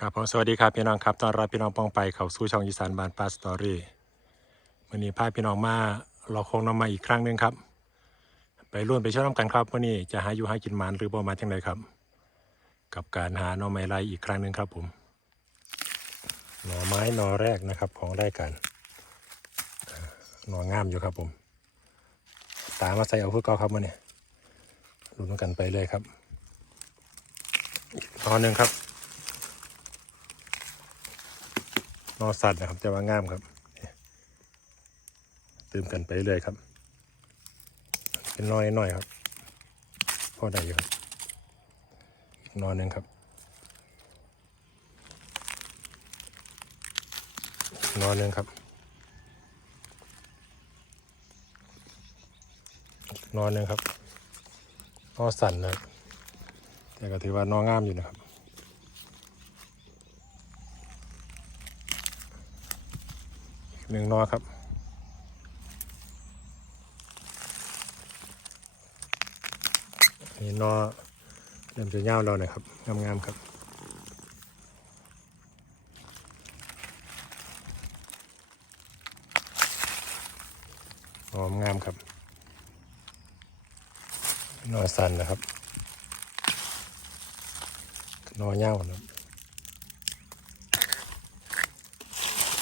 ครับผมสวัสดีครับพี่น้องครับตอนรับพี่น้องป้องไปเข้าสู่ช่องอีสานบานปาสตอรี่วันนี้พาพี่น้องมาเราคงนำมาอีกครั้งหนึ่งครับ ไปร่วมไปช่วยน้ำกันครับวันนี้จะหาอยู่หากินมันหรือบ่มาจังไดครับ กับการหาหน่อไม้ไล่อีกครั้งหนึ่งครับผมหน่อไม้หน่อแรกนะครับของรายการอ่าหน่องามอยู่ครับผม ตามาใส่เอาพื่อก่าครับวันนี้ลุ้นกันไปเลยครับอีกหน่อหนึ่งครับ นอสัตว์นะครับจะว่างามครับเตื่มกันไปเรื่อยครับ เป็นน้อยน้อยครับพอได้อยู่ครับนอนหนึ่งครับนอนหนึ่งครับนอนหนึ่งครับนอสันนะแต่ก็ถือว่านองามอยู่นะครับ หนึ่งนอครับ นี่นอเริ่มจะยาวแล้วนะครับ งามๆครับหอมงามครับ นอสันนะครับ นอเง่านะครับ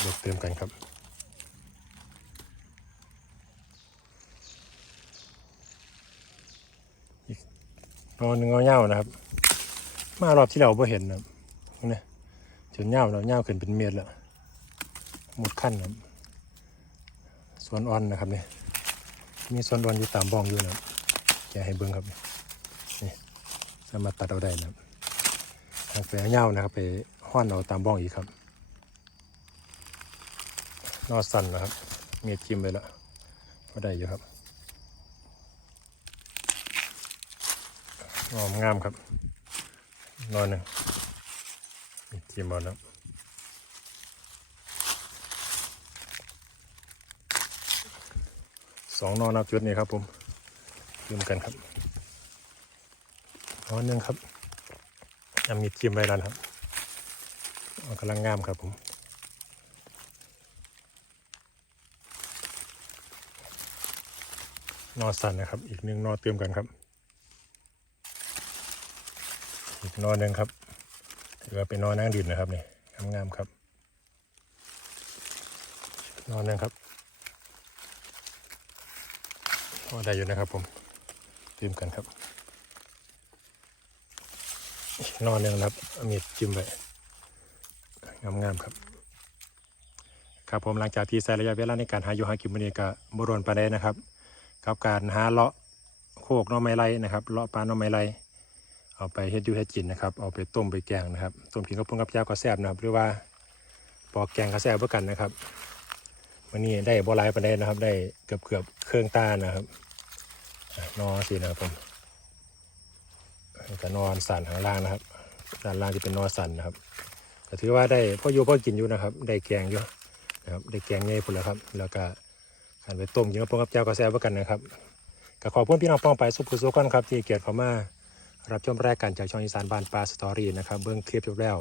เดี๋ยวเติมกันครับ นอนเงาเงานะครับ มารอบที่เราไ่เห็นนะนี่จนเงาเราเง่าขึ้นเป็นเม็ดแล้วหมดขั้นครับส่วนอ่อนนะครับนี่มีส่วนอ่อนอยู่ตามบ้องอยู่นะครับแกะให้เบิ้งครับนี่สามารถตัดเอาได้นะครับเอาไปเอาเงานะครับ ไปห้อนเอาตามบ้องอีกครับนอสันนะครับ เมียทิมไปแล้วก็ได้อยู่ครับ หอมงามครับนอนหนึ่งมีทีมบอลแล้วสองนอนนับจุดนี้ครับผมยืมกันครับนอนหนึ่งครับยังมีทีมไว้แล้วครับกำลังงามครับผมนอสันนะครับ อีกหนึ่งนอเติมกันครับ อีก นอนหนึ่งครับถือว่าเป็นนอนนั่งดินนะครับนี่งามๆครับ นอนหนึ่งครับพอได้อยู่นะครับผมจิ้มกันครับ นอนหนึ่งครับมีจิ้มไว้งามๆครับครับผมหลังจากที่ใช้ระยะเวลาในการหาอยู่หากินมันนี้ก็บรวนปานใดนะครับ กับการหาเลาะโคกน้อไม้ไรนะครับเลาะปลาน้อไม้ไร เอาไปเฮ็ดยูเฮ็ดกินนะครับ เอาไปต้มไปแกงนะครับ ต้มกินกับพุ่งกับยาวก็แซ่บนะครับ หรือว่าปอกแกงก็แซ่บเพื่อกันนะครับวันนี้ได้บัวลายไปได้นะครับ ได้เกือบเกือบเครื่องต้านนะครับ นอนสินะครับผมก็นอนสันข้างล่างนะครับด้านล่างจะเป็นนอนสันนะครับก็ถือว่าได้พ่ออยู่พ่อกินอยู่นะครับ ได้แกงอยู่นะครับ ได้แกงง่ายพุ่นแล้วครับ แล้วก็หันไปต้มกินกับพุ่งกับยาวก็แซ่บเพื่อกันนะครับก็ขอบคุณพี่น้องป้องไปสุขสุขกันครับ ที่เกียรติเขามา รับชมรายการจากช่องอีสานบ้านปลาสตอรี่นะครับเบื้องคลิปจบแล้ว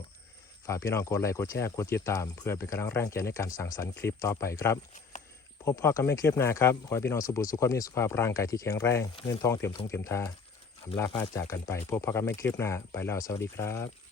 ฝากพี่น้องกดไลค์กดแชร์กดติดตาม เพื่อเป็นกำลังแรงใจในการสั่งสรรค์คลิปต่อไปครับ พบพ่อกันไม่คลิปหน้าครับขอให้พี่น้องสุขสุขภาพมีสุขภาพร่างกายที่แข็งแรงเงินทองเต็มทงเต็มทาอำลาพาจากกันไป พบพ่อกันไม่คลิปหน้าไปแล้วสวัสดีครับ